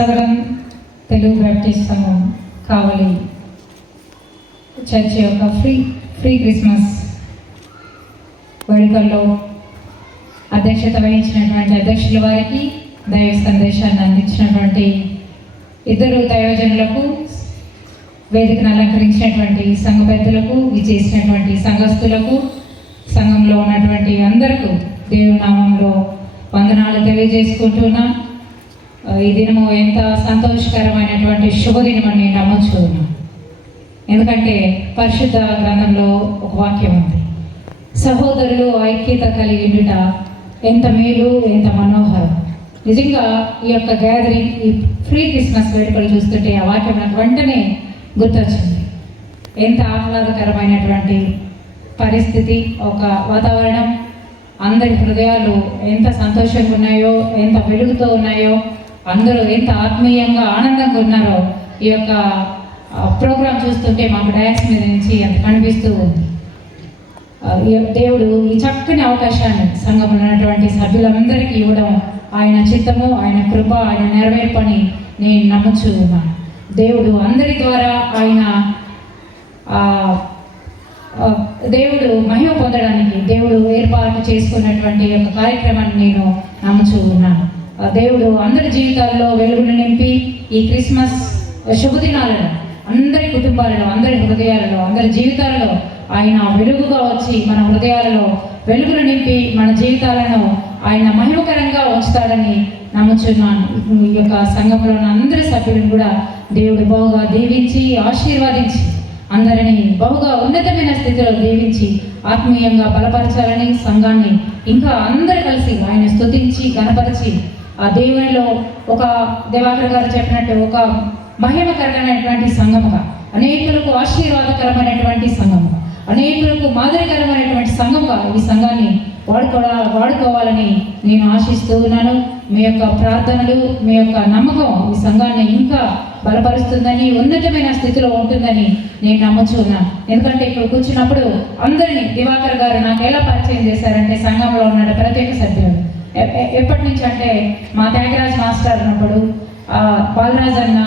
Southern Telugu Baptist సంఘం కావలి church యొక్క free Christmas వేడుకల్లో అధ్యక్షత వహించినటువంటి అధ్యక్షుల వారికి, దైవ సందేశాన్ని అందించినటువంటి ఇద్దరు దైవజనులకు, వేదికను అలంకరించినటువంటి సంఘ పెద్దలకు, విచ్చేసినటువంటి సంఘస్థులకు, సంఘంలో ఉన్నటువంటి అందరికీ దేవుని నామంలో వందనాలు తెలియజేసుకుంటున్నా. ఈ దినము ఎంత సంతోషకరమైనటువంటి శుభదినమని నేను నమ్ముచున్నాను. ఎందుకంటే పరిశుద్ధ గ్రంథంలో ఒక వాక్యం ఉంది, సహోదరులు ఐక్యత కలిగి ఉండుట ఎంత మేలు, ఎంత మనోహరం. నిజంగా ఈ యొక్క గ్యాదరింగ్, ఈ ఫ్రీ క్రిస్మస్ వేడుకలు చూస్తుంటే ఆ వాక్యం నాకు వెంటనే గుర్తొచ్చింది. ఎంత ఆహ్లాదకరమైనటువంటి పరిస్థితి, ఒక వాతావరణం, అందరి హృదయాలు ఎంత సంతోషంగా ఉన్నాయో, ఎంత వెలుగుతో ఉన్నాయో, అందరూ ఎంత ఆత్మీయంగా ఆనందంగా ఉన్నారో ఈ యొక్క ప్రోగ్రాం చూస్తుంటే మాకు డయాస్ మీద నుంచి అంత కనిపిస్తూ ఉంది. దేవుడు ఈ చక్కని అవకాశాన్ని సంఘంలో ఉన్నటువంటి సభ్యులందరికీ ఇవ్వడం ఆయన చిత్తము, ఆయన కృప, ఆయన నెరవేర్పని నేను నమ్ముచూ ఉన్నాను. దేవుడు అందరి ద్వారా దేవుడు మహిమ పొందడానికి దేవుడు ఏర్పాటు చేసుకున్నటువంటి యొక్క కార్యక్రమాన్ని నేను నమ్ముచూ ఉన్నాను. దేవుడు అందరి జీవితాల్లో వెలుగును నింపి ఈ క్రిస్మస్ శుభదినాలను అందరి కుటుంబాలలో, అందరి హృదయాలలో, అందరి జీవితాలలో ఆయన వెలుగుగా వచ్చి మన హృదయాలలో వెలుగును నింపి మన జీవితాలను ఆయన మహిమకరంగా ఉంచుతాడని నమ్ముచున్నాను. ఈ యొక్క సంఘంలోని అందరి సభ్యులను కూడా దేవుడు బహుగా దీవించి ఆశీర్వదించి అందరినీ బహుగా ఉన్నతమైన స్థితిలో దీవించి ఆత్మీయంగా బలపరచాలని, సంఘాన్ని ఇంకా అందరూ కలిసి ఆయన స్తుతించి గణపరిచి ఆ దేవునిలో ఒక దివాకర్ గారు చెప్పినట్టు ఒక మహిమకరమైనటువంటి సంఘముగా, అనేకులకు ఆశీర్వాదకరమైనటువంటి సంఘముగా, అనేకులకు మాదిరికరమైనటువంటి సంఘముగా ఈ సంఘాన్ని వాడుకోవాలని నేను ఆశిస్తూ ఉన్నాను. మీ యొక్క ప్రార్థనలు, మీ యొక్క నమ్మకం ఈ సంఘాన్ని ఇంకా బలపరుస్తుందని, ఉన్నతమైన స్థితిలో ఉంటుందని నేను నమ్ముచున్నాను. ఎందుకంటే ఇక్కడ కూర్చున్నప్పుడు అందరినీ దివాకర్ గారు నాకు ఎలా పరిచయం చేశారంటే, సంఘంలో ఉన్న ప్రత్యేక సభ్యులు ఎప్పటి నుంచి అంటే మా త్యాగరాజ్ మాస్టర్ ఉన్నప్పుడు, బాలరాజ్ అన్న,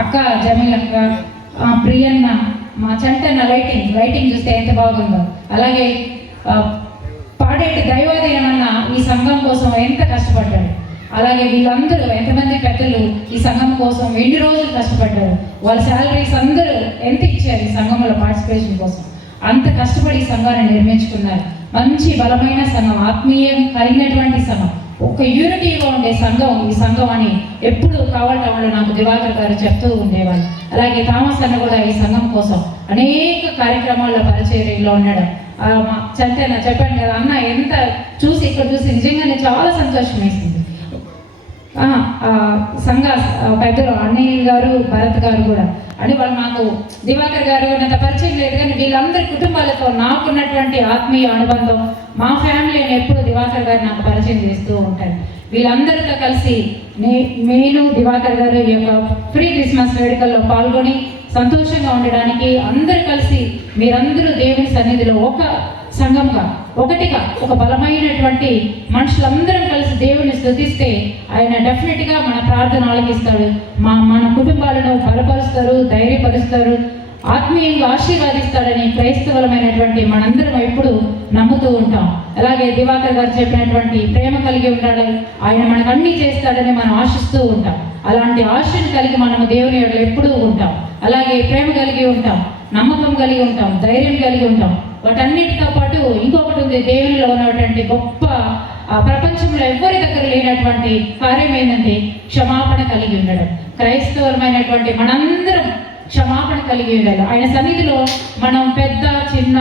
అక్క జమీల్ అక్క, ప్రియన్న, మా చంటన్న లైటింగ్ చూస్తే ఎంత బాగుందో, అలాగే పాడేటి దైవాదయమన్న ఈ సంఘం కోసం ఎంత కష్టపడ్డాడు, అలాగే వీళ్ళందరూ ఎంతమంది పెద్దలు ఈ సంఘం కోసం ఎన్ని రోజులు కష్టపడ్డారు, వాళ్ళ శాలరీస్ అందరూ ఎంత ఇచ్చారు ఈ సంఘంలో పార్టిసిపేషన్ కోసం, అంత కష్టపడి ఈ సంఘాన్ని నిర్మించుకున్నారు. మంచి బలమైన సంఘం, ఆత్మీయం కలిగినటువంటి సంఘం, ఒక యూనిటీగా ఉండే సంఘం ఈ సంఘం అని ఎప్పుడు కావాలంటే నాకు దివాకర్ గారు చెప్తూ ఉండేవాళ్ళు. అలాగే థామస్ అన్న కూడా ఈ సంఘం కోసం అనేక కార్యక్రమాల్లో పరిచర్యలో ఉన్నాడు. చంటన్న చెప్పాను కదా అన్న, ఎంత చూసి ఇక్కడ చూసి నిజంగానే చాలా సంతోషం వేసింది. సంఘ పెద్దలు అన్నయ్య గారు, భరత్ గారు కూడా అని వాళ్ళు నాకు దివాకర్ గారు అంత పరిచయం లేదు, కానీ వీళ్ళందరి కుటుంబాలతో నాకున్నటువంటి ఆత్మీయ అనుబంధం, మా ఫ్యామిలీని ఎప్పుడు దివాకర్ గారు నాకు పరిచయం చేస్తూ ఉంటారు. వీళ్ళందరితో కలిసి నేను దివాకర్ గారు ఈ యొక్క ఫ్రీ క్రిస్మస్ వేడుకల్లో పాల్గొని సంతోషంగా ఉండడానికి అందరూ కలిసి మీరందరూ దేవుని సన్నిధిలో ఒక సంఘంగా, ఒకటిగా, ఒక బలమైనటువంటి మనుషులందరం కలిసి దేవుని స్తుతిస్తే ఆయన డెఫినెట్గా మన ప్రార్థన ఆలకిస్తాడు, మన కుటుంబాలను బలపరుస్తారు, ధైర్యపరుస్తారు, ఆత్మీయంగా ఆశీర్వాదిస్తాడని క్రైస్తవులమైనటువంటి మనందరం ఎప్పుడు నమ్ముతూ ఉంటాం. అలాగే దివాకర్ గారు చెప్పినటువంటి ప్రేమ కలిగి ఉండాలి, ఆయన మనకు అన్నీ చేస్తాడని మనం ఆశిస్తూ ఉంటాం. అలాంటి ఆశను కలిగి మనము దేవుని ఎడల ఎప్పుడూ ఉంటాం. అలాగే ప్రేమ కలిగి ఉంటాం, నమ్మకం కలిగి ఉంటాం, ధైర్యం కలిగి ఉంటాం. వాటన్నిటితో పాటు ఇంకొకటి ఉంది, దేవునిలో ఉన్నటువంటి గొప్ప ప్రపంచంలో ఎవరి దగ్గర లేనటువంటి కార్యం ఏంటంటే క్షమాపణ కలిగి ఉండడం. క్రైస్తవమైనటువంటి మనందరం క్షమాపణ కలిగి ఉండాలి. ఆయన సన్నిధిలో మనం పెద్ద చిన్న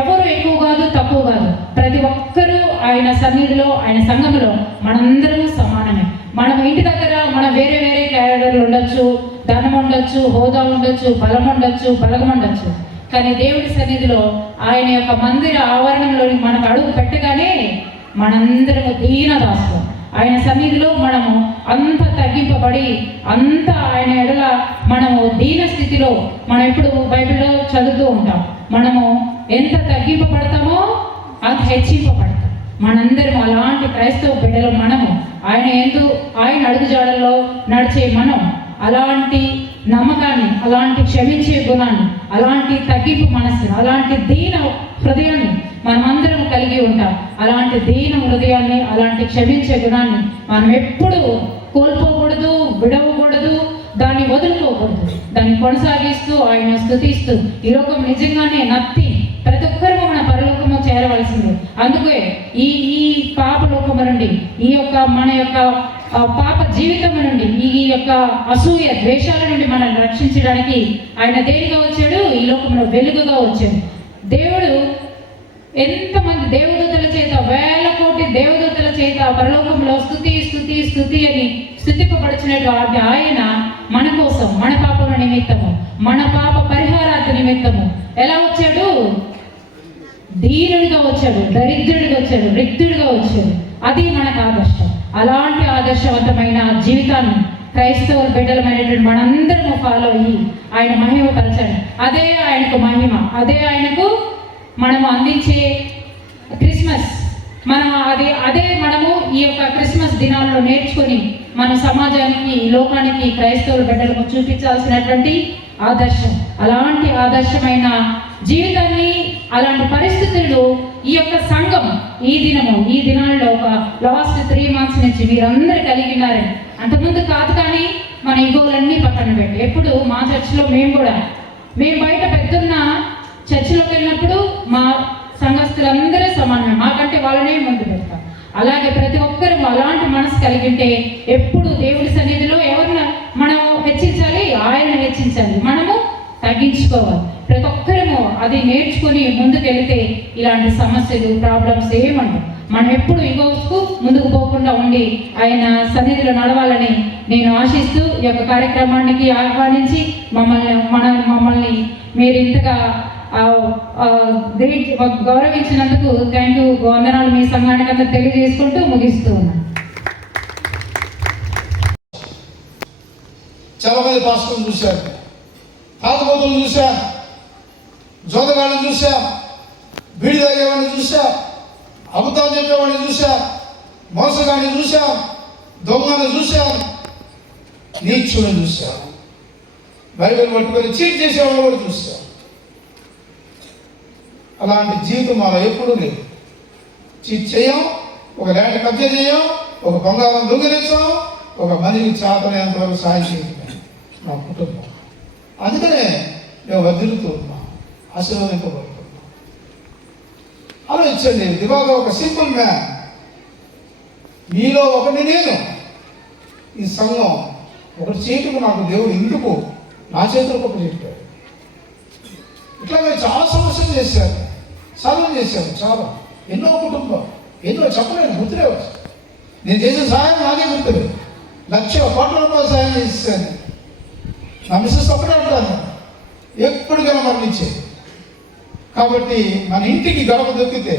ఎవరు ఎక్కువ కాదు, తక్కువ కాదు, ప్రతి ఒక్కరూ ఆయన సన్నిధిలో, ఆయన సంఘంలో మనందరము సమానమే. మనం ఇంటి దగ్గర మనం వేరే వేరే క్యారెక్టర్లు ఉండొచ్చు, ధనం ఉండొచ్చు, హోదా ఉండొచ్చు, బలం ఉండొచ్చు, బలగం ఉండొచ్చు, కానీ దేవుడి సన్నిధిలో ఆయన యొక్క మందిర ఆవరణంలోని మనకు అడుగు పెట్టగానే మనందరము దీనదాసులు. ఆయన సన్నిధిలో మనము అంత తగ్గింపబడి, అంత ఆయన ఎడల మనము దీన స్థితిలో, మనం ఇప్పుడు బైబిల్లో చదువుతూ ఉంటాం, మనము ఎంత తగ్గింపబడతామో అంత హెచ్చింపబడతాం. మనందరం అలాంటి క్రైస్తవ బిడ్డలు మనము. ఆయన అడుగుజాడల్లో నడిచే మనం అలాంటి నమ్మకాన్ని, అలాంటి క్షమించే గుణాన్ని, అలాంటి తగ్గింపు మనస్సును, అలాంటి దీన హృదయాన్ని మనమందరం కలిగి ఉంటాం. అలాంటి దీన హృదయాన్ని, అలాంటి క్షమించే గుణాన్ని మనం ఎప్పుడూ కోల్పోకూడదు, విడవకూడదు, దాన్ని వదులుకోకూడదు. దాన్ని కొనసాగిస్తూ ఆయన స్తుతిస్తూ ఈ లోకం నిజంగానే నత్తి ప్రతి ఒక్కరూ మన పరలోకము చేరవలసింది. అందుకే ఈ పాపలోకము నుండి, మన యొక్క పాప జీవితం నుండి, ఈ యొక్క అసూయ ద్వేషాల నుండి మనల్ని రక్షించడానికి ఆయన దేనిగా వచ్చాడు? ఈ లోకంలో వెలుగుగా వచ్చాడు. దేవుడు ఎంతమంది దేవదూతల చేత, వేల కోటి దేవదూతల చేత పరలోకంలో స్తుతి స్తుతి స్తుతి అని స్తుతింపబడుచున్నటువంటి ఆయన మన కోసం, మన పాపల నిమిత్తము, మన పాప పరిహారార్థ నిమిత్తము ఎలా వచ్చాడు? దీనుడిగా వచ్చాడు, దరిద్రుడిగా వచ్చాడు, రిక్తుడిగా వచ్చాడు. అది మనకు ఆదర్శం. అలాంటి ఆదర్శవంతమైన జీవితాన్ని క్రైస్తవ బిడ్డలమైనటువంటి మనందరము ఫాలో అయ్యి ఆయన మహిమపరచండి. అదే ఆయనకు మహిమ, అదే ఆయనకు మనము అందించే క్రిస్మస్. అదే మనము ఈ యొక్క క్రిస్మస్ దినాల్లో నేర్చుకొని మన సమాజానికి, లోకానికి, క్రైస్తవ బిడ్డలకు చూపించాల్సినటువంటి ఆదర్శం. అలాంటి ఆదర్శమైన జీవితాన్ని, అలాంటి పరిస్థితుల్లో ఈ యొక్క సంఘం ఈ దినాల్లో ఒక లాస్ట్ 3 months నుంచి మీరందరూ కలిగి ఉన్నారని. అంతకుముందు కాదు, కానీ మన ఈగోలన్నీ పక్కన పెట్టి ఎప్పుడు మా చర్చిలో మేము బయట పెద్దన్న చర్చిలోకి వెళ్ళినప్పుడు మా సంఘస్థులందరూ సమానమే, మాకంటే వాళ్ళనే ముందు పెడతాం. అలాగే ప్రతి ఒక్కరూ అలాంటి మనసు కలిగింటే ఎప్పుడు దేవుడి సన్నిధిలో ఎవరిని మనం హెచ్చించాలి? ఆయన హెచ్చించాలి, మనము తగ్గించుకోవాలి. ప్రతి ఒక్కరము అది నేర్చుకొని ముందుకెళ్తే ఇలాంటి సమస్యలు, ప్రాబ్లమ్స్ ఏమంటాం. మనం ఎప్పుడు ఈగోస్కు ముందుకు పోకుండా ఉండి ఆయన సన్నిధిలో నడవాలని నేను ఆశిస్తూ ఈ యొక్క కార్యక్రమానికి ఆహ్వానించి మమ్మల్ని మీరు ఇంతగా గౌరవించినందుకు థ్యాంక్ యూ, వందనాలు మీ సంఘానికి అంతా తెలియజేసుకుంటూ ముగిస్తూ ఉన్నాను. చాలా మంది పాస్టర్లు చూశారు, తాతబోతులు చూశాం, జోదగాళ్ళని చూశాం, బీడి తాగేవాడిని చూశాం, అబద్ధాలు చెప్పేవాడిని చూశాం, మోసగాడిని చూశాం, దొంగను చూశాం, నీచుని చూశాం, బైబిల్ పట్టుకొని చీట్ చేసేవాళ్ళు కూడా చూశాం. అలాంటి జీవితం మనం ఎప్పుడూ లేదు. చీట్ చేయం, ఒక ల్యాండ్ కబ్జా చేయం, ఒక బంగారం దొంగిలించాం, ఒక మనిషికి చేతనైనంత వరకు సాయం చేయడం మా కుటుంబం. అందుకనే మేము వర్ధిల్లుతూ ఉన్నాం, ఆశీర్వదింపబడుతున్నాం. ఆలోచించండి, దివాగా ఒక సింపుల్ మ్యాన్, మీలో ఒకటి నేను. ఈ సంఘం ఒకటి చేయటం నాకు దేవుడు ఎందుకు నా చేతులకు ఒకటి చెప్పాడు. ఇట్లా మేము చాలా సమస్యలు చేశారు, సాధన చేశాము, చాలా ఎన్నో కుటుంబం, ఎన్నో చెప్పలేను, గుర్తులేవు. నేను చేసిన సహాయం నాకే గుర్తులేదు. 1,00,000 కోట్ల రూపాయల సహాయం చేశాను. నా మిస్సెస్ ఒక్కడే ఉంటాను, ఎప్పటికైనా మరణించేది. కాబట్టి మన ఇంటికి గడప దొక్కితే,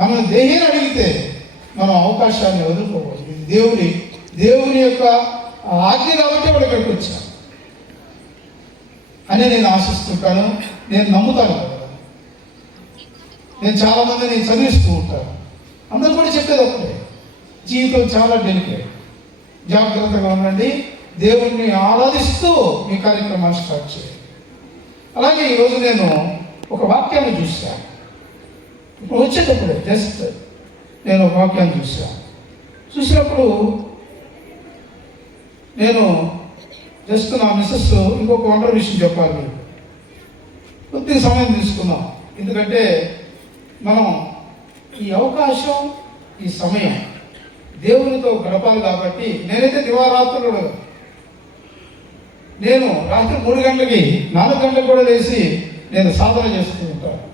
మనం దేహేని అడిగితే మనం అవకాశాన్ని వదులుకోవాలి. ఇది దేవుని యొక్క ఆజ్ఞ కాబట్టి వాడు ఇక్కడికి వచ్చాను అని నేను ఆశిస్తుంటాను. నేను నమ్ముతాను కదా. నేను చాలామందిని చదివిస్తూ ఉంటాను, అందరూ కూడా చెప్పేది ఒకటే, జీవితం చాలా డెలికేట్, జాగ్రత్తగా ఉండండి, దేవుణ్ణి ఆరాధిస్తూ మీ కార్యక్రమాన్ని స్టార్ట్ చేయండి. అలాగే ఈరోజు నేను ఒక వాక్యాన్ని చూశాను. ఇప్పుడు వచ్చేటప్పుడే జస్ట్ నేను ఒక వాక్యాన్ని చూసినప్పుడు నేను జస్ట్ నా మిస్సెస్ ఇంకొక వండర్ విషయం చెప్పాలి మీకు. కొద్దిగా సమయం తీసుకున్నాం, ఎందుకంటే మనం ఈ అవకాశం, ఈ సమయం దేవునితో గడపాలి. కాబట్టి నేనైతే దివారాత్రులు, నేను రాత్రి 3 గంటలకి 4 గంటలకు కూడా లేచి నేను సాధన చేస్తూ ఉంటాను.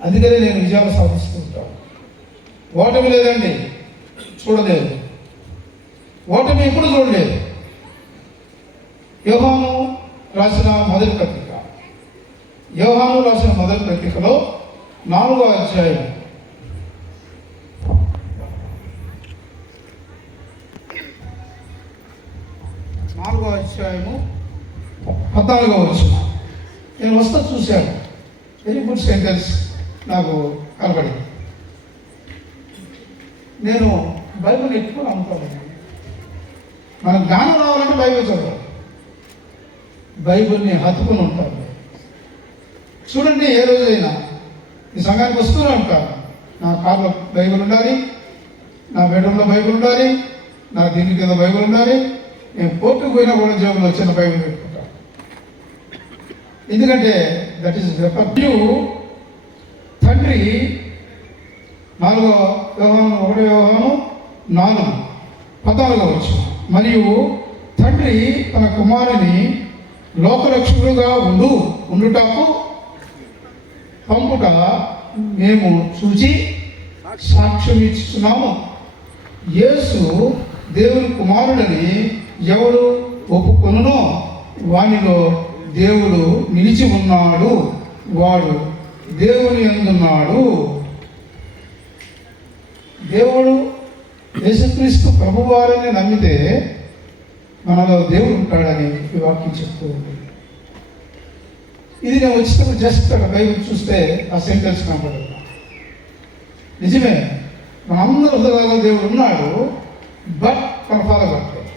అందుకనే నేను విజయాలు సాధిస్తూ ఉంటాను. ఓటమి లేదండి, చూడలేదు, ఓటమి ఎప్పుడు చూడలేదు. యోహాను రాసిన మొదటి పత్రికలో 4వ అధ్యాయం 14వ వచనం నేను వస్తా చూశాను. వెరీ గుడ్ సెంటెన్స్ నాకు కనబడింది. నేను బైబిల్ ఎక్కువ నమ్ముతాను. మనకు జ్ఞానం రావాలంటే బైబిల్ చదవాలి, బైబిల్ని హత్తుకుని ఉంటాను. చూడండి, ఏ రోజైనా ఈ సంఘానికి వస్తూనే ఉంటాను. నా కార్లో బైబిల్ ఉండాలి, నా బెడ్రూమ్లో బైబిల్ ఉండాలి, నా దీని కింద బైబిల్ ఉండాలి. నేను కోర్టుకు పోయినా కూడా జేబులో చిన్న బైబిల్ పెట్టుకుంటాను. ఎందుకంటే దట్ ఈస్ వ్యూ. తండ్రి 4 మరియు తండ్రి తన కుమారుని లోకరక్షకుడుగా ఉండుటకు పంపుట మేము చూచి సాక్ష్యం ఇస్తున్నాము. యేసు దేవుని కుమారుడని ఎవడు ఒప్పుకొనునో వానిలో దేవుడు నిలిచి ఉన్నాడు, వాడు దేవుని యందున్నాడు. దేవుడు యేసుక్రీస్తు ప్రభువారిని నమ్మితే మనలో దేవుడు ఉంటాడని ఈ వాక్యం చెప్తూ ఉంది. ఇది నేను వచ్చినప్పుడు జస్ట్ అక్కడ బైబిల్ చూస్తే ఆ సెంటెన్స్ కనపడదు. నిజమే, మనందరి హృదయాల్లో దేవుడు ఉన్నాడు, బట్ మన ఫాలో కావట్లేదు.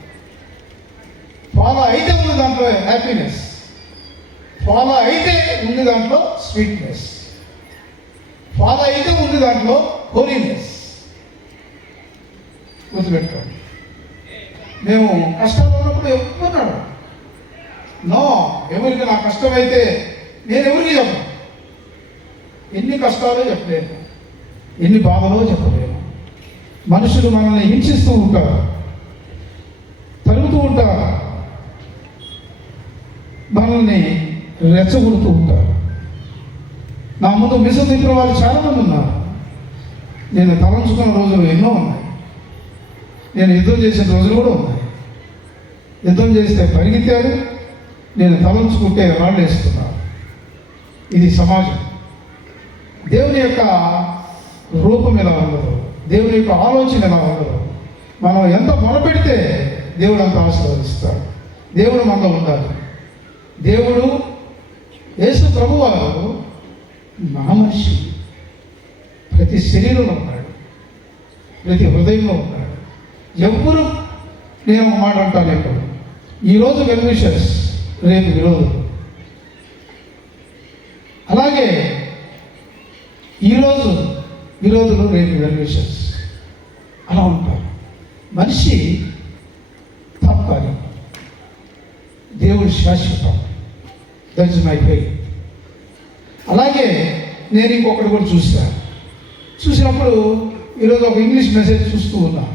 ఫాలో అయితే ఉంది దాంట్లో హ్యాపీనెస్, ఫాలో అయితే ఉంది దాంట్లో స్వీట్నెస్, ఫాలో అయితే ఉంది దాంట్లో హోలీనెస్. గుర్తుపెట్టుకోండి. మేము కష్టాలు ఉన్నప్పుడు ఎప్పుడున్నాడు నో, ఎవరికి నా కష్టమైతే నేను ఎవరికి చెప్పను. ఎన్ని కష్టాలో చెప్పలేను, ఎన్ని బాధలో చెప్పలేను. మనుషులు మనల్ని హింసిస్తూ ఉంటారు, తరుగుతూ ఉంటారు, మనల్ని రెచ్చగొడుతూ ఉంటారు. నా ముందు మిసం తిప్పిన వాళ్ళు చాలామంది ఉన్నారు. నేను తలంచుకున్న రోజులు ఎన్నో ఉన్నాయి. నేను యుద్ధం చేసిన రోజులు కూడా ఉన్నాయి. యుద్ధం చేస్తే పరిగెత్తారు, నేను తలంచుకుంటే వాళ్ళు వేస్తున్నారు. ఇది సమాజం. దేవుని యొక్క రూపం ఎలా ఉండదు, దేవుని యొక్క ఆలోచన ఎలా ఉండదు. మనం ఎంత మొరపెడితే దేవుడు అంత ఆశీర్వదిస్తాడు. దేవుడు మనలో ఉండాలి. దేవుడు యేసు ప్రభువారు మహర్షి ప్రతి శరీరంలో ఉన్నాడు, ప్రతి హృదయంలో ఉన్నాడు. ఎవ్వరు, నేను ఒక మాట అంటాను ఎప్పుడు, ఈరోజు వెల్విషర్స్, రేపు విరోధులు. అలాగే ఈరోజు విరోధులు, రేపు వెల్విషర్స్. అలా ఉంటారు. మనిషి తాత్కాలికం, దేవుడు శాశ్వతం. That is my faith. అలాగే నేను ఇంకొకటి కూడా చూసినప్పుడు ఈరోజు ఒక ఇంగ్లీష్ మెసేజ్ చూస్తూ ఉన్నా.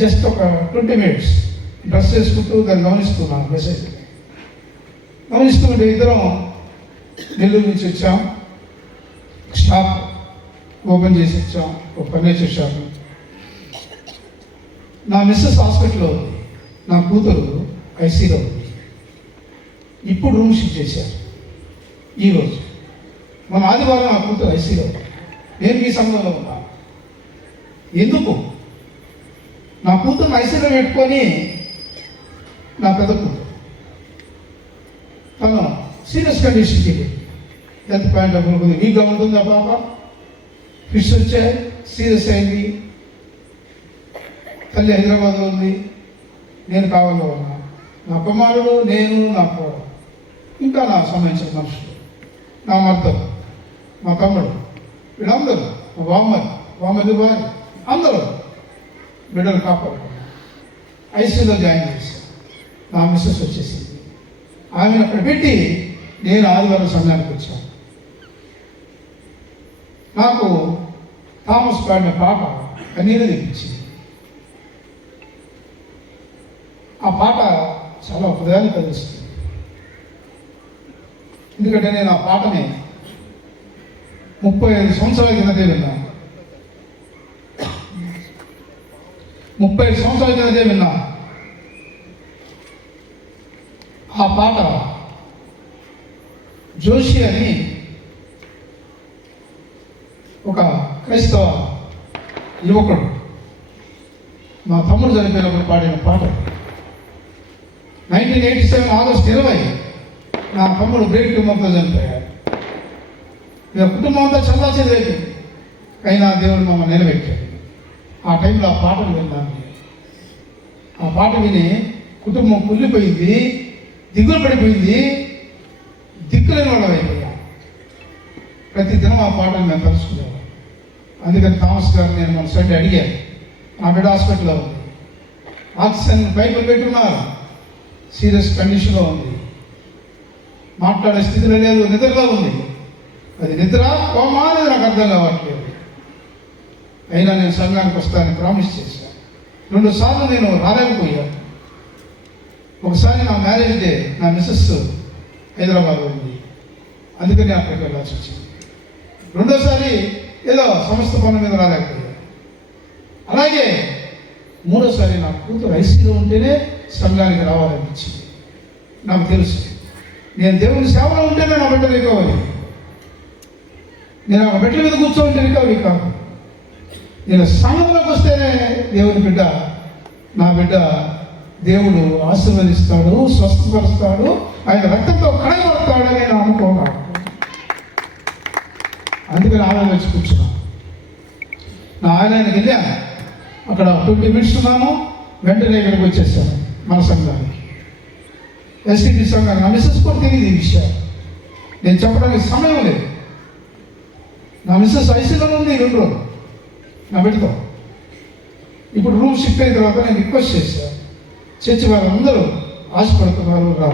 జస్ట్ ఒక 20 minutes డ్రెస్ చేసుకుంటూ దాన్ని గమనిస్తున్నాను. మెసేజ్ గమనిస్తూ ఉంటే ఇద్దరం నెల్లూరు నుంచి వచ్చాం. షాప్ ఓపెన్ చేసి వచ్చాం, ఒక ఫర్నిచర్ షాప్. నా మిస్సెస్ హాస్పిటల్లో ఉంది, నా కూతురు ఐసీలో ఉంది. ఇప్పుడు రూమ్ షిఫ్ట్ చేశారు ఈరోజు. మన ఆదివారం నా కూతురు ఐసీలో ఉంది, నేను ఈ సమయంలో ఉన్నాను. ఎందుకు? నా కూతురు ఐసీలో పెట్టుకొని నా పెద్ద కూతురు తను సీరియస్ కండిషన్కి హెల్త్ పాయింట్ ఆఫ్ వ్యూ వీక్గా ఉంటుంది. ఆ పాప ఫిష్ వచ్చాయి, సీరియస్ అయింది. తల్లి హైదరాబాద్లో ఉంది, నేను కావాలో ఉన్నా. నా కుమారుడు, నేను, నా కోడలు, ఇంకా నా సంబంధించిన మనుషులు, నా మర్దలు, మా తమ్ముడు, వీళ్ళందరూ, మా బామ్మది వారి అందరూ బిడ్డలు కాపాడుకున్నాను. ఐసీయూలో జాయిన్ చేశాను. నా మిస్సెస్ వచ్చేసింది. ఆమెను అక్కడ పెట్టి నేను ఆదివారం సమయానికి వచ్చాను. నాకు థామస్ పాడిన పాట కన్నీరు తెప్పించింది. ఆ పాట చాలా హృదయాన్ని కలుస్తుంది. ఎందుకంటే నేను ఆ పాటని 35 సంవత్సరాల కిందటే విన్నాను. 35 సంవత్సరాల కిందటే విన్నాను. ఆ పాట జోషి అని ఒక క్రైస్తవ యువకుడు మా తమ్ముడు చనిపోయినప్పుడు పాడిన పాట. 1987 ఆగస్టు 20 నా తమ్ముడు బ్రేక్ ట్యూమర్తో చనిపోయాడు. ఇక కుటుంబం అంతా చల్లా చెదిరైపోయింది. అయినా దేవుడు మమ్మల్ని నిలబెట్టాడు. ఆ ఆ టైంలో ఆ పాటలు విన్నాను. ఆ పాట విని కుటుంబం కుళ్ళిపోయింది, దిగులు పడిపోయింది, దిక్కులేని వాళ్ళం అయిపోయాం. ప్రతి దినం ఆ పాటలు మేము తలుచుకునేవాళ్ళం. అందుకని థామస్ గారు నేను మన సండే అడిగాను, నా బిడ్డ హాస్పిటల్లో ఉంది, ఆక్సిజన్ పైపులు పెట్టున్నారు, సీరియస్ కండిషన్లో ఉంది, మాట్లాడే స్థితిలో లేదు, నిద్రలో ఉంది. అది నిద్ర కోమా అనేది నాకు అర్థం కావట్లేదు. అయినా నేను సంఘానికి వస్తానని ప్రామిస్ చేశాను. 2 సార్లు నేను రాలేకపోయాను. ఒకసారి నా మ్యారేజ్ డే, నా మిస్సెస్ హైదరాబాద్ ఉంది, అందుకని అక్కడికి వెళ్ళాల్సి వచ్చింది. 2వసారి ఏదో సంస్థ పనుల మీద రాలేకపోయాను. అలాగే 3వసారి నా కూతురు ఐసీలో ఉంటేనే సంఘానికి రావాలనిపించింది. నాకు తెలుసు నేను దేవుని సేవలో ఉంటేనే నా బిడ్డ రికవరీ. నేను ఆ బిడ్డ మీద కూర్చోంటే రికవరీ కాదు. నేను సంఘంలోకి వస్తేనే దేవుని బిడ్డ, నా బిడ్డ దేవుడు ఆశీర్వదిస్తాడు, స్వస్థపరుస్తాడు, ఆయన రక్తంతో కడగబడతాడని నేను అనుకోవాలి. అందుకని ఆలయం వచ్చి కూర్చున్నాను. నా ఆలయానికి వెళ్ళాను, అక్కడ 20 minutes ఉన్నాను, వెంటనే ఇక్కడికి వచ్చేసాను మన సంఘానికి, ఎస్టీపీ సంఘానికి. నా మిస్సెస్ కూడా తెలియదు ఈ విషయాలు, నేను చెప్పడానికి సమయం లేదు. నా మిస్సెస్ ఐసీలో ఉంది 2 రోజులు నా బిడ్డతో. ఇప్పుడు రూమ్ షిఫ్ట్ అయిన తర్వాత నేను రిక్వెస్ట్ చేశాను, చర్చి వాళ్ళందరూ ఆశపడుతున్నారు రా.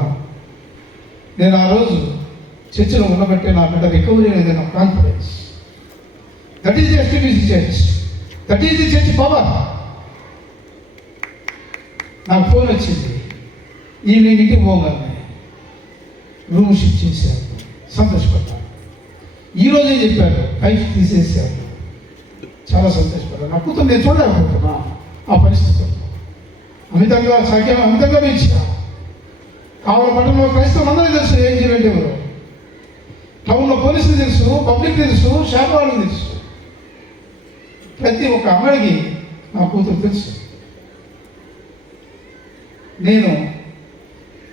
నేను ఆ రోజు చర్చిలో ఉండబట్టే నా బిడ్డ రికవరీ అనేది నా confidence. That is the ST BC church, that is the church power. నాకు ఫోన్ వచ్చింది, ఈవినింగ్ ఇంటికి పోగానే రూమ్ షిఫ్ట్ చేశారు, సంతోషపడ్డాను. ఈరోజే చెప్పారు పైకి తీసేసారు, చాలా సంతోషపడ్డాను. నా కూతురు నేను చూడలేకపోతున్నా ఆ పరిస్థితుల్లో. అమితంగా సాధ్యం, అమితంగా పెంచా. కావుల పట్టణంలో క్రైస్తవులు అందరూ తెలుసు ఏం చేయాలంటే ఎవరు, టౌన్లో పోలీసులు తెలుసు, పబ్లిక్ తెలుసు, షాప్ వాళ్ళకి తెలుసు, ప్రతి ఒక్క అమ్మాయికి నా కూతురు తెలుసు. నేను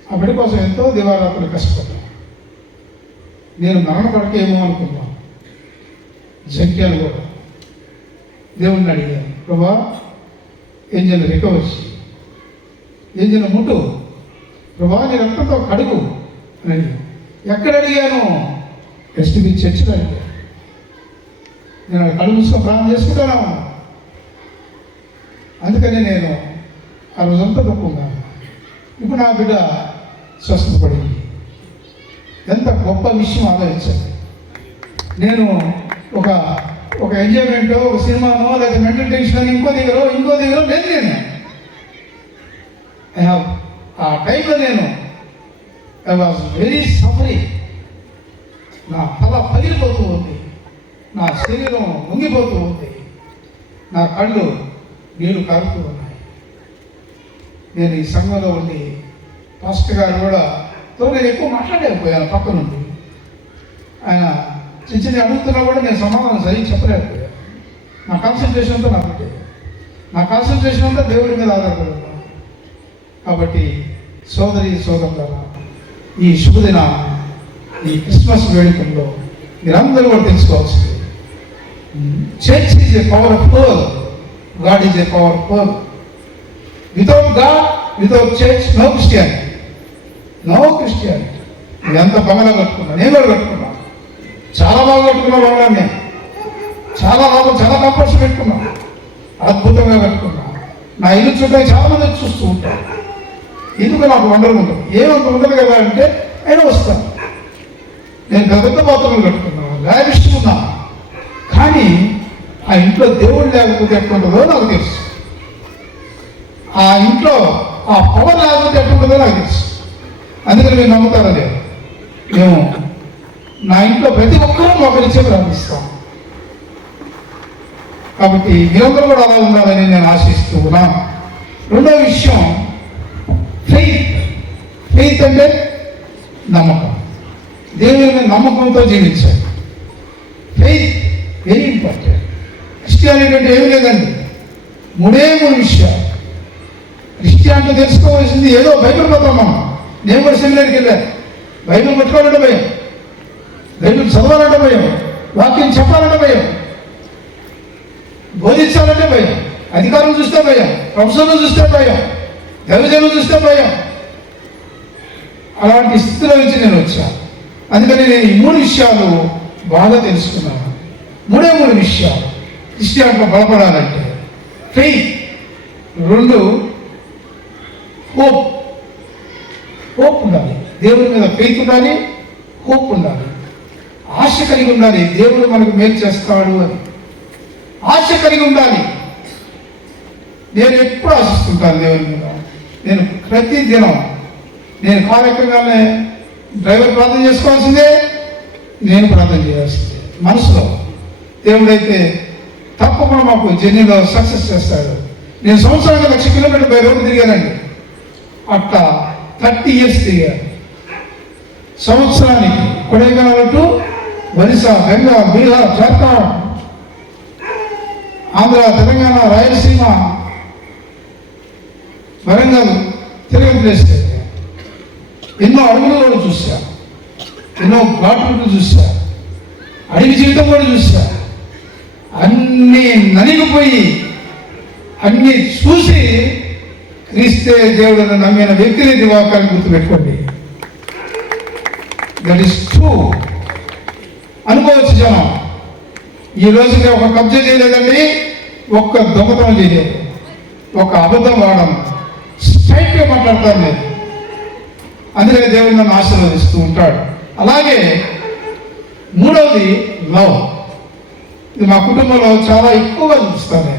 ఆ బిడ్డ కోసం ఎంతో దివారాత్రులు కష్టపడ్డాను. నేను మరణపడకేమో అనుకున్నాను. జంక్యాలు కూడా దేవుణ్ణి అడిగాను, ప్రభా ఏంజల్ రికవర్ చేయి, ఏంజల్ ముట్టు, ప్రభా నీ రక్తంతో కడుగు అని అడిగాను. ఎక్కడ అడిగాను? ఎస్టీబీ చర్చిలో అడిగాను. నేను కడుగు మూసుకొని ప్రాణం చేసుకుంటాను. అందుకని నేను ఆ రోజంతా తప్పుకున్నాను. ఇప్పుడు నా బిడ్డ స్వస్థపడింది. ఎంత గొప్ప విషయం ఆలోచించండి. నేను ఒక ఎంజాయ్మెంటో, ఒక సినిమానో, లేదా మెంటల్ టెన్షన్ ఇంకో దగ్గర లేదు. నేను ఆ టైంలో నేను ఐ వాజ్ వెరీ సఫరింగ్. నా తల పగిలిపోతూ ఉంది, నా శరీరం వంగిపోతూ ఉంది, నా కళ్ళు నీళ్లు కారుతూ ఉన్నాయి. నేను ఈ సంఘంలో ఉండి పాస్టర్ గారు కూడా నేను ఎక్కువ మాట్లాడలేకపోయాను. పక్క నుండి ఆయన చిన్న అడుగుతున్నా కూడా నేను సమాధానం సరిగ్గా చెప్పలేకపోయాను. నా కాన్సన్ట్రేషన్ అంతా నా కాన్సన్ట్రేషన్ అంతా దేవుడి మీద ఆధారపడి ఉన్నాను. కాబట్టి సోదరులారా, ఈ శుభదిన, ఈ క్రిస్మస్ వేడుకల్లో మీరందరూ కూడా తెలుసుకోవాల్సింది, church is a powerful, God is a powerful. Without God, without church, no Christianity. మీరు ఎంత బంగళా కట్టుకున్నా, నేను కూడా కట్టుకున్నా, చాలా బాగా కట్టుకున్నా, వాళ్ళని చాలా కంఫర్ట్స్ పెట్టుకున్నా, అద్భుతంగా కట్టుకున్నా. నా ఇల్లు చూడడానికి చాలా మంది చూస్తూ ఉంటారు. ఎందుకు నాకు వండర్ ఉంటుంది, ఏమంత ఉండదు కదా అంటే అయినా వస్తాను. నేను పెద్ద పాత్రలు కట్టుకున్నాను, లావిష్గా, కానీ ఆ ఇంట్లో దేవుడు లేకపోతే ఎట్లుంటుందో నాకు తెలుసు. ఆ ఇంట్లో ఆ పవర్ లేకపోతే ఎట్లుంటుందో నాకు తెలుసు. అందుకని మీరు నమ్ముతారా లేదు, మేము నా ఇంట్లో ప్రతి ఒక్కరూ మోకరించే ప్రార్థిస్తాం. కాబట్టి మీరందరూ కూడా అలా ఉండాలని నేను ఆశిస్తూ ఉన్నాను. రెండో విషయం, ఫెయిత్ అంటే నమ్మకం. దేవుని మీద నమ్మకంతో జీవించాలి. Faith very important. క్రిస్టియానిటీ అంటే ఏమి లేదండి, 3 విషయాలు. క్రిస్టియానిటీ తెలుసుకోవాల్సింది ఏదో బైబిల్ పోతాం మనం. నేను కూడా సెమినార్కి వెళ్ళాను, బైబిల్ పట్టుకోవాలంటే భయం, బైబిల్ చదవాలంటే భయం, వాక్యం చెప్పాలంటే భయం, బోధించాలంటే భయం. అధికారులు చూస్తే భయం, ప్రొఫెసర్లు చూస్తే భయం, దైవజనులు చూస్తే భయం. అలాంటి స్థితిలో నుంచి నేను వచ్చాను. అందుకని నేను ఈ 3 విషయాలు బాగా తెలుసుకున్నాను. 3 విషయాలు క్రిస్టియానిటీలో బలపడాలంటే: ఫెయిత్, 2 హోప్ ఉండాలి, దేవుడి మీద ఫెయిత్ ఉండాలి, హోప్ ఉండాలి, ఆశ కలిగి ఉండాలి, దేవుడు మనకు మేలు చేస్తాడు అని ఆశ కలిగి ఉండాలి. నేను ఎప్పుడు ఆశిస్తుంటాను దేవుని మీద. నేను ప్రతి దినం నేను కారు ఎక్కగానే డ్రైవర్ ప్రార్థన చేసుకోవాల్సిందే, నేను ప్రార్థన చేయాల్సిందే మనసులో. దేవుడైతే తప్పకుండా మాకు జర్నీలో సక్సెస్ చేస్తాడు. నేను సంవత్సరానికి 1,00,000 కిలోమీటర్లు బై రోడ్డు తిరిగానండి. అట్లా 30 years తిరిగాను. సంవత్సరానికి కొడైకెనాల్ టు ఒరిస్సా, బెంగాల్, బీహార్, జార్ఖండ్, ఆంధ్ర, తెలంగాణ, రాయలసీమ, వరంగల్ తిరిగిన ప్లేస్. ఎన్నో అడవులు కూడా చూసా, ఎన్నో ఘాట్లు చూసా, అడవి జీవితం కూడా చూసా. అన్నీ నలిగిపోయి అన్నీ చూసి క్రీస్తే దేవుడిని నమ్మిన వ్యక్తిని దివాకాన్ని గుర్తుపెట్టుకోండి. దట్ ఈస్ ట్రూ అనుకోవచ్చు జనం. ఈ రోజుకి ఒక కబ్జా చేయలేదండి, ఒక్క దొంగతనం చేయలేదు, ఒక అబద్ధం వాడడం, స్ట్రైట్గా మాట్లాడతాను నేను. అందుకని దేవుడు నన్ను ఆశీర్వదిస్తూ ఉంటాడు. అలాగే 3వది లవ్. ఇది మా కుటుంబంలో చాలా ఎక్కువగా చూపిస్తాను.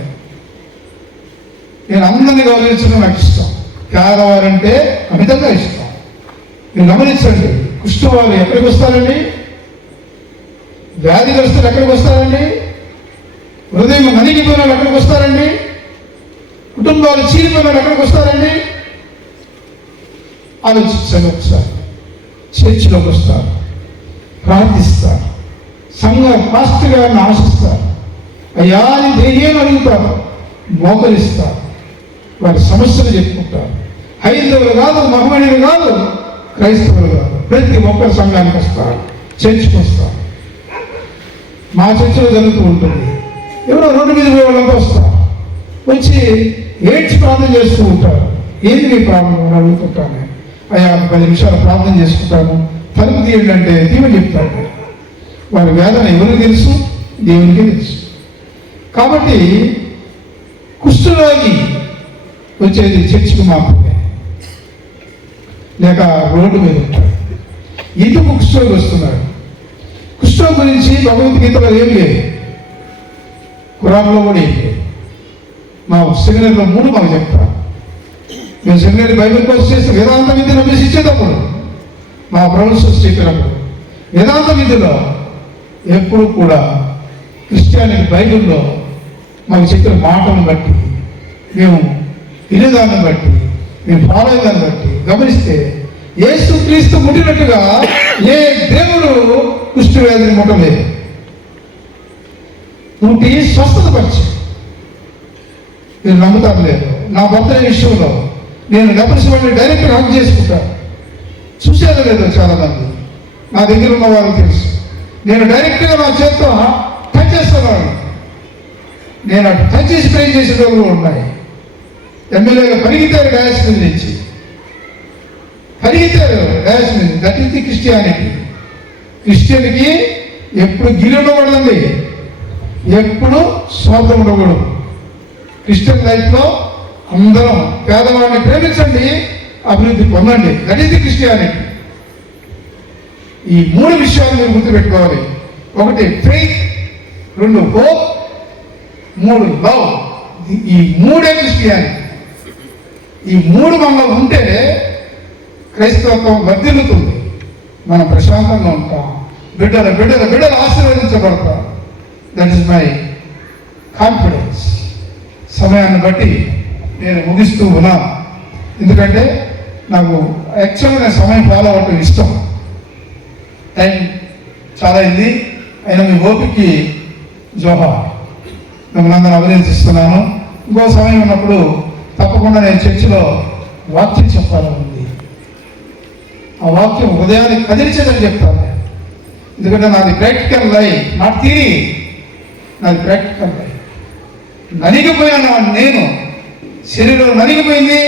నేను అందరినీ గౌరవించడం నాకు ఇష్టం. పేదవారంటే అమితంగా ఇష్టం. మీరు గమనించండి, కుష్ఠవారు ఎక్కడికి వస్తారండి? వ్యాధిగ్రస్తులు ఎక్కడికి వస్తారండి? హృదయం నలిగిపోయిన వాళ్ళు ఎక్కడికి వస్తారండి? కుటుంబాలు చీలిపోయిన వాళ్ళు ఎక్కడికి వస్తారండి? ఆలోచించండి ఒకసారి. చర్చిలోకి వస్తారు, ప్రార్థిస్తారు, సంఘ పాస్టర్ గారిని ఆశిస్తారు, అయ్యా అని దేని అడుగుతారు, మోకరిస్తారు, వారి సమస్యలు చెప్పుకుంటారు. హైందవులు కాదు, మహమ్మనీయులు కాదు, క్రైస్తవులు కాదు, ప్రతి ఒక్కరు సంఘానికి వస్తారు, చర్చికి వస్తారు. మా చర్చిలో జరుగుతూ ఉంటుంది. ఎవరో రోడ్డు మీద పోయే వాళ్ళంతా వస్తారు, వచ్చి ఏడ్చి ప్రార్థన చేస్తూ ఉంటారు. ఏంది మీ ప్రాబ్లం అని అడుగుతుంటాను. అయ్యా 10 నిమిషాలు ప్రార్థన చేసుకుంటాను, తలుపు తీయండి అంటే తీయమని చెప్తాడు. వారి వేదన ఎవరికి తెలుసు? దేవునికి తెలుసు. కాబట్టి కుష్ఠరోగి వచ్చేది చర్చికి మాత్రమే, లేక రోడ్డు మీద ఉంటాడు. ఎందుకు కుష్ఠరోగి వస్తున్నాడు? కుష్ఠరోగి గురించి భగవద్గీతలో ఏం లేదు, ఖురాన్లో కూడా ఏం లేదు. మా సెమినార్లో 3 మాకు చెప్తారు. మేము సెమినార్ బైబిల్ కోర్స్ చేస్తే వేదాంత విద్యను అభ్యసించేటప్పుడు మా ప్రొఫెసర్స్ చెప్పినప్పుడు వేదాంత విద్యలో ఎప్పుడు కూడా క్రిస్టియానిటీ బైబిల్లో మాకు చెప్పిన మాటలను బట్టి, మేము వినేదాన్ని బట్టి, మేము ఫాలో అయ్యేదాన్ని బట్టి గమనిస్తే యేసు క్రీస్తు ముట్టినట్టుగా ఏ దేవుడు కుష్ఠవ్యాధిని ముట్టలేదు. ముట్టి స్వస్థత పరిచి. మీరు నమ్ముతారు లేదు, నా బర్త్డే విషయంలో నేను లెపర్సీ వాళ్ళని డైరెక్ట్గా హక్ చేసుకుంటాను. చూసేది లేదు చాలామంది, నా దగ్గర ఉన్న వారికి తెలుసు. నేను డైరెక్ట్గా నా చేతితో టచ్ చేస్తున్నాను. నేను అటు టచ్ చేసి ట్రై చేసే రోజులు ఉన్నాయి. ఎమ్మెల్యేగా పరిగెత్తారు డయాస్ మీద నుంచి, పరిగెత్తారు డయాస్ మీద. That is the Christianity. క్రిస్టియన్కి ఎప్పుడు గిరి ఉండకూడదండి, ఎప్పుడు స్వార్థం ఉండకూడదు. క్రిస్టియన్ లైఫ్లో అందరం పేదవాడిని ప్రేమించండి, అభివృద్ధి పొందండి. That is the Christianity. ఈ 3 విషయాలు మీరు గుర్తుపెట్టుకోవాలి. 1 ఫెయిత్, 2 హోప్, 3 లవ్. ఈ 3 క్రిస్టియానిటీ. ఈ 3 మనలో ఉంటే క్రైస్తవత్వం వర్ధిల్లుతుంది. మనం ప్రశాంతంగా ఉంటాం. బిడ్డలు ఆశీర్వదించబడతాం. That is my confidence. సమయాన్ని బట్టి నేను ముగిస్తూ ఉన్నాను. ఎందుకంటే నాకు యాక్చువల్గా నేను సమయం ఫాలో అవ్వటం ఇష్టం. టైం చాలా అయింది, అయినా మీ ఓపికకి జోహార్. మిమ్మల్ని అందరూ అభినందిస్తున్నాను. ఇంకో సమయం ఉన్నప్పుడు తప్పకుండా నేను చర్చిలో వాక్యం చెప్పాలని ఉంది. ఆ వాక్యం హృదయాన్ని కదిలించేదని చెప్తాను నేను. ఎందుకంటే నాది ప్రాక్టికల్ లైఫ్, నాట్ థియరీ. నాది ప్రాక్టికల్ లైఫ్. నలిగిపోయిన నేను, శరీరం నలిగిపోయింది,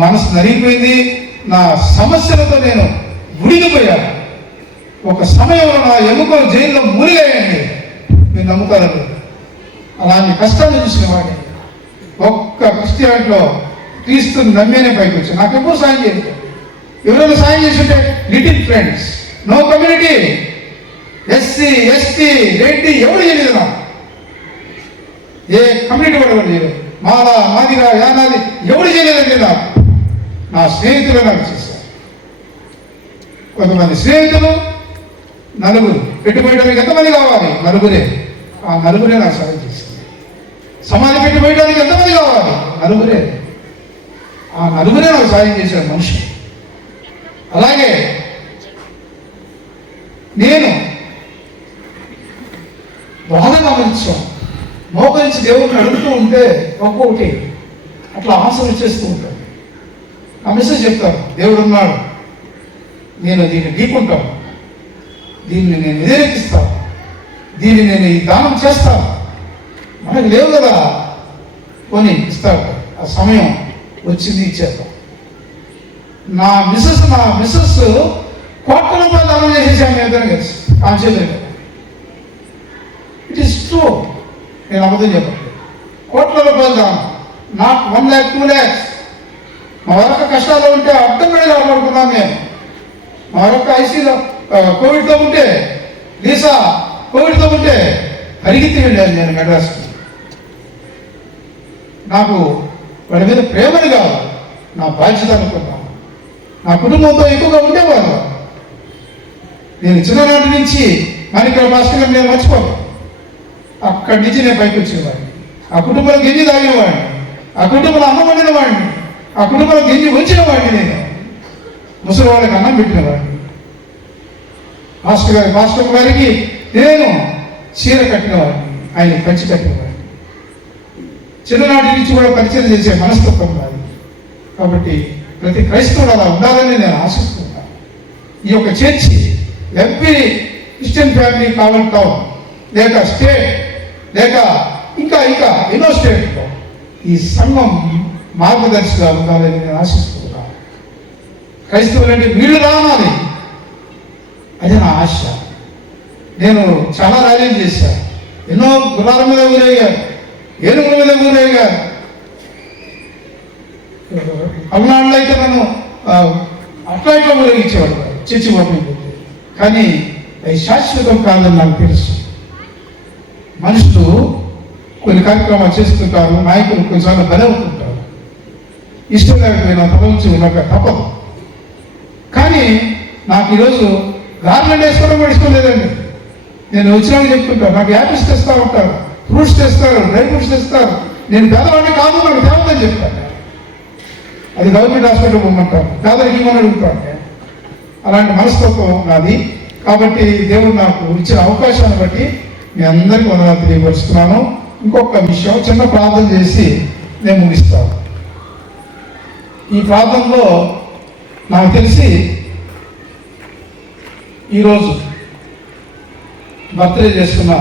మనసు నలిగిపోయింది, నా సమస్యలతో నేను ఉడిగిపోయాను. ఒక సమయంలో నా ఎముకలు జైల్లో మునిగాయండి. మీరు నమ్ముతారు? అలాంటి కష్టాలు చూసిన వాడిని. ఒక్క క్రిస్టియానిటీలో క్రీస్తుని నమ్మేనే పైకి వచ్చాను. నాకు ఎప్పుడు సాయం చేయలేదు. ఎవరైనా సాయం చేస్తుంటే little friends, no community, SC ST Reddy ఎవరు చేయలేదు. నాకు ఏ కమ్యూనిటీ కూడా ఎవరు చేయలేదు. మాల మాదిగా యానాది ఎవరు చేయలేదండి. నా స్నేహితులు నాకు చేశారు. కొంతమంది స్నేహితులు, నలుగురు. పెట్టుబయడానికి ఎంతమంది కావాలి? నలుగురే. ఆ నలుగురే నాకు సాయం చేశారు. సమాధి పెట్టుబయడానికి ఎంతమంది కావాలి? నలుగురే. ఆ నలుగురే నాకు సాయం చేశారు మనుషులు. అలాగే నేను బాధ గమనించాం. మోకరించి దేవుడిని అడుగుతూ ఉంటే ఒక్కొక్కటి అట్లా ఆశలు వచ్చేస్తూ ఉంటాను. ఆ మెసేజ్ చెప్తాను, దేవుడు ఉన్నాడు, నేను దీన్ని ఢీకుంటాను, దీన్ని నేను వ్యతిరేకిస్తాను, దీన్ని నేను ఈ దానం చేస్తాను. మనకు లేవు కదా, కొని ఇస్తాడు. ఆ సమయం వచ్చింది, ఇచ్చేద్దాం. నా మిస్సెస్ కోట్ల రూపాయలు దానం చేసేసాను. నేను ఇద్దరం కలిసి ఆమె చేయలేదు. ఇట్ ఈస్ ట్రూ, నేను అబద్ధం చెప్పండి. కోట్ల రూపాయలు దానం, నాట్ 1 lakh 2 lakhs. మా వరకు కష్టాలు ఉంటే అర్థం కూడా కాపాడుకున్నాను నేను. మా వరకు ఐసీలో కోవిడ్తో ఉంటే, లీసా కోవిడ్తో ఉంటే పరిగెత్తి వెళ్ళాను నేను మెడ్రాస్కి. నాకు వాడి మీద ప్రేమని కాదు, నా బాధ్యత అనుకున్నాను. నా కుటుంబంతో ఎక్కువగా ఉండేవాళ్ళు. నేను చిన్ననాటి నుంచి మాణిక్య భాస్కర్ గారిని నేను మర్చిపోను. అక్కడి నుంచి నేను పైకి వచ్చేవాడిని. ఆ కుటుంబంలో గింజి తాగేవాడిని, ఆ కుటుంబంలో అన్నం వండిన వాడిని, ఆ కుటుంబంలో గింజి ఉంచిన వాడిని. నేను ముసలి వాళ్ళకి అన్నం పెట్టినవాడిని. మాస్టర్ గారికి నేను చీర కట్టినవాడిని, ఆయన పంచి కట్టినవాడిని. చిన్ననాటి నుంచి కూడా పరిచయం చేసే మనస్తత్వం కాదు. కాబట్టి ప్రతి క్రైస్తవుడు అలా ఉండాలని నేను ఆశిస్తున్నాను. ఈ యొక్క church every Christian family common town లేక స్టేట్ లేక ఇంకా ఎన్నో స్టేట్లో ఈ సంఘం మార్గదర్శిగా ఉండాలని నేను ఆశిస్తున్నాను. క్రైస్తవులంటే వీళ్ళు రావాలి, అది నా ఆశ. నేను చాలా ర్యాలీలు చేశాను. ఎన్నో గుర్రాల మీద ఊరేగారు, ఏనుగుల మీద ఊరేగారు. పల్నాడులో అయితే నన్ను అట్లా ఊరేగించేవాడు చర్చి పంపింది. కానీ అది శాశ్వతం కాదని నాకు తెలుసు. మనుషులు కొన్ని కార్యక్రమాలు చేస్తుంటారు, నాయకులు కొన్నిసార్లు బలవుతుంటారు. ఇష్టం లేకపోయినా తపంచి నాకు తప్పదు. కానీ నాకు ఈరోజు గార్మెంట్ వేసుకోవడం కూడా ఇష్టం లేదండి. నేను వచ్చినాక చెప్తుంటాను, నాకు యాపిల్స్ తెస్తూ ఉంటారు, ఫ్రూట్స్ తెస్తారు, డ్రై ఫ్రూట్స్ తెస్తారు. నేను పేదవాడిని కాదు, నాకు తేవద్దని చెప్తాను. అది గవర్నమెంట్ హాస్పిటల్ పోమంటాను, పేదరికి ఇవ్వమని అడుగుతాను. అలాంటి మనస్తత్వం నాది. కాబట్టి దేవుడు నాకు ఇచ్చిన అవకాశాన్ని బట్టి మీ అందరికీ వందనాలు తెలియపరుస్తున్నాను. ఇంకొక విషయం, చిన్న ప్రార్థన చేసి నేను ముగిస్తాను. ఈ ప్రార్థనలో నాకు తెలిసి ఈరోజు బర్త్డే చేసుకున్న,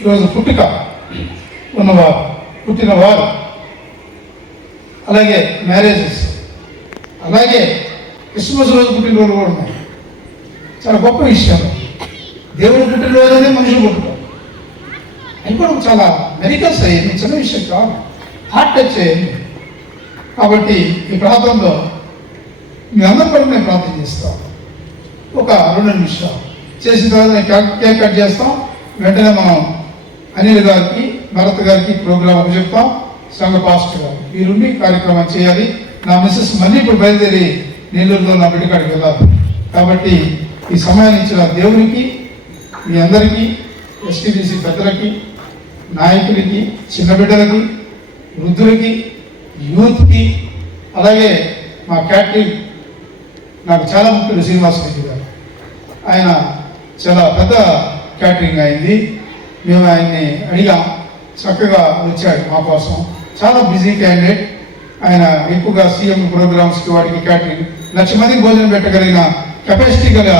ఈరోజు పుట్టిక ఉన్నవారు, పుట్టినవారు, అలాగే మ్యారేజెస్, అలాగే క్రిస్మస్ రోజు పుట్టినరోజు కూడా ఉన్నాయి. చాలా గొప్ప విషయం. దేవుడు పుట్టినరోజు అనేది మనుషులు పుట్టుతారు. అది కూడా చాలా మెడికల్స్ అయ్యింది, చిన్న విషయం కాదు, హార్ట్ టచ్ అయ్యింది. కాబట్టి ఈ ప్రాంతంలో మీ అందరి పట్ల నేను ప్రార్థన చేస్తాను. ఒక 2 నిమిషాలు చేసిన తర్వాత నేను కేక్ కట్ చేస్తాం. వెంటనే మనం అనిల్ గారికి, భరత్ గారికి ప్రోగ్రాం చెప్తాం. సంఘ పాస్టర్ గారు వీరుండి కార్యక్రమం చేయాలి. నా మిస్సెస్ మళ్ళీ ఇప్పుడు బయలుదేరి నెల్లూరులో నా బిడ్డ కాడికి వెళ్ళాలి. కాబట్టి ఈ సమయాన్ని ఇచ్చిన దేవునికి, మీ అందరికీ, ఎస్టీబీసీ పెద్దలకి, నాయకులకి, చిన్న బిడ్డలకి, వృద్ధులకి, యూత్కి, అలాగే మా క్యాటరింగ్ నాకు చాలా ముఖ్యుడు శ్రీనివాస్ రెడ్డి గారు. ఆయన చాలా పెద్ద క్యాటరింగ్ అయింది. మేము ఆయన్ని అడిగాం, చక్కగా వచ్చాడు మా కోసం. చాలా బిజీ క్యాండిడేట్ ఆయన. ఎక్కువగా సీఎం ప్రోగ్రామ్స్కి వాటికి క్యాటరింగ్ 1,00,000 మందికి భోజనం పెట్టగలిగిన కెపాసిటీ గల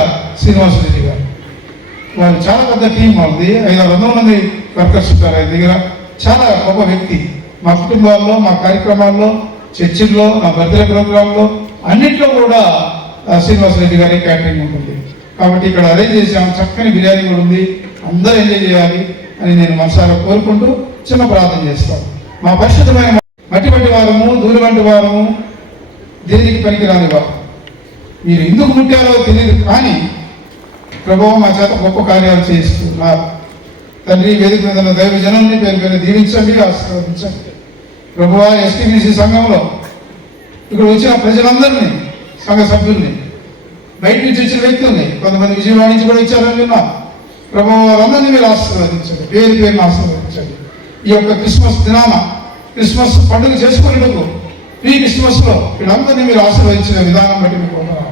శ్రీనివాస్ రెడ్డి గారు. వాళ్ళు చాలా పెద్ద టీం వాళ్ళది. 500-600 మంది వర్కర్స్ ఉంటారు ఆయన దగ్గర. చాలా గొప్ప వ్యక్తి. మా కుటుంబాల్లో, మా కార్యక్రమాల్లో, చర్చిల్లో, నా బర్త్డే ప్రోగ్రాంలో అన్నింటిలో కూడా శ్రీనివాసరెడ్డి గారి క్యాటరింగ్ ఉంటుంది. కాబట్టి ఇక్కడ అరేంజ్ చేసాము. చక్కని బిర్యానీ కూడా ఉంది. అందరూ ఎంజాయ్ చేయాలి అని నేను మనసారా కోరుకుంటూ చిన్న ప్రార్థన చేస్తాను. మా పరిశుద్ధమైన మట్టి వంటి వారము, ధూళి వంటి వారము, దేనికి పనికిరాని వారు. మీరు ఎందుకు పుట్టారో తెలియదు, కానీ ప్రభువు మా చేత గొప్ప కార్యాలు చేస్తున్నారు. తండ్రి, వేదిక మీద ఉన్న దైవ జనాన్ని పేరు పేరు దీవించండి, ఆశీర్వదించండి. ప్రభువా, ఎస్టీబీసీ సంఘంలో ఇక్కడ వచ్చిన ప్రజలందరినీ, సంఘ సభ్యుల్ని, బయట నుంచి వచ్చిన వ్యక్తుల్ని, కొంతమంది విజయవాడ నుంచి కూడా వచ్చారని విన్నాం. ప్రభువా, వారందరినీ మీరు ఆశీర్వదించండి, పేరు పేరుని ఆశీర్వదించండి. ఈ యొక్క క్రిస్మస్ దినాన, క్రిస్మస్ పండుగ చేసుకునేందుకు ప్రీ క్రిస్మస్లో వీళ్ళందరినీ మీరు ఆశీర్వదించిన విధానం బట్టి మీకు వందనాలు.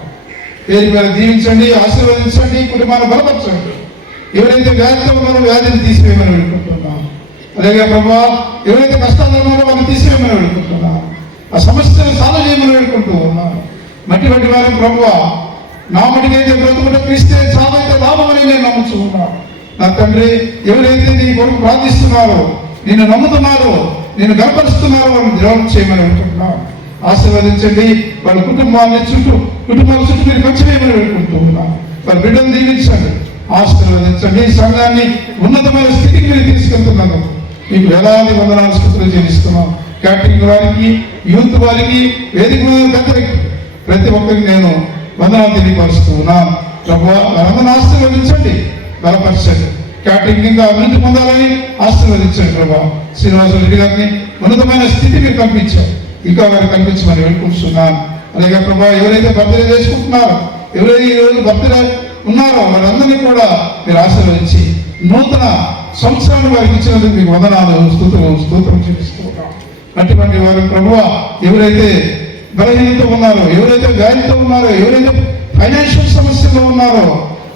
పేరు పేరు దీవించండి, ఆశీర్వదించండి, కుటుంబాన్ని బలపరచండి. ఎవరైతే వ్యాధితో ఉన్నారో వ్యాధిని తీసివేయమని వేడుకుంటున్నాం. అలాగే ప్రభువా, ఎవరైతే కష్టాలు ఉన్నారో వాళ్ళని తీసివేయమని వేడుకుంటున్నాం. ఆ సమస్యను సాల్వ్ చేయమని వేడుకుంటూ ఉన్నాను. మట్టి వంటి వారిని ప్రభువా, నా మట్టికైతే బ్రతుకుట క్రీస్తే, చావైతే లాభమని నేను నమ్ముచున్నాను. నా తండ్రి, ఎవరైతే నీ కొరకు ప్రార్థిస్తున్నారో, నిన్ను నమ్ముతున్నారో, నిన్ను గర్పరుస్తున్నారో వాళ్ళని ద్రోహం చేయమని వేడుకుంటున్నాను. ఆశీర్వదించండి. వాళ్ళ కుటుంబాల చుట్టూ మీరు పంచవేయమని వేడుకుంటూ ఉన్నాను. వాళ్ళ బిడ్డను దీవించండి, ఆశీర్వదించండి. ఈ సంఘాన్ని ఉన్నతమైన స్థితికి మీరు తీసుకెళ్తున్నాను. మీకు వేలాది వందనాలు స్థుతులు చెల్లిస్తున్నాం. క్యాటరింగ్ వారికి, యూత్ వారికి, వేదిక మీద ప్రతి ఒక్కరికి నేను వందనాలు తెలియపరుస్తూ ఉన్నాను. ప్రభువా, వారందరిని ఆశీర్వదించండి, బలపరచండి. క్యాటరింగ్ ఇంకా అభివృద్ధి పొందాలని ఆశీర్వదించండి. ప్రభా, శ్రీనివాసరెడ్డి గారిని ఉన్నతమైన స్థితి మీరు కల్పించారు, ఇంకా వారికి కల్పించమని వేడుకుంటున్నాను. అలాగే ప్రభా, ఎవరైతే బర్త్డే చేసుకుంటున్నారో, ఎవరైతే ఈరోజు బర్త్డే ఉన్నారో వారందరినీ కూడా మీరు ఆశీర్వదించి నూతన సంవత్సరాన్ని వారికి ఇచ్చినందుకు మీకు వందనాలు, స్తోత్రం చెల్లిస్తున్నాం. అటువంటి వారు ప్రభువా, ఎవరైతే బలహీనత ఉన్నారో, ఎవరైతే వ్యాధితో ఉన్నారో, ఎవరైతే ఫైనాన్షియల్ సమస్యలో ఉన్నారో,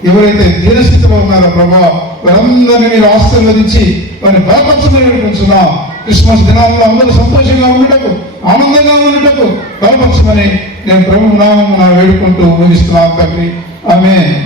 ఎవరైతే దీనస్థితిలో ఉన్నారో ప్రభా, వారందరినీ మీరు ఆశీర్వదించి వారిని బలపరచమని వేడుకుంటున్నాం. క్రిస్మస్ దినాల్లో అందరూ సంతోషంగా ఉండటకు, ఆనందంగా ఉండటకు బలపరచమని నేను ప్రభు నామమున వేడుకుంటూ ముగిస్తున్నాను తండ్రి. ఆమేన్.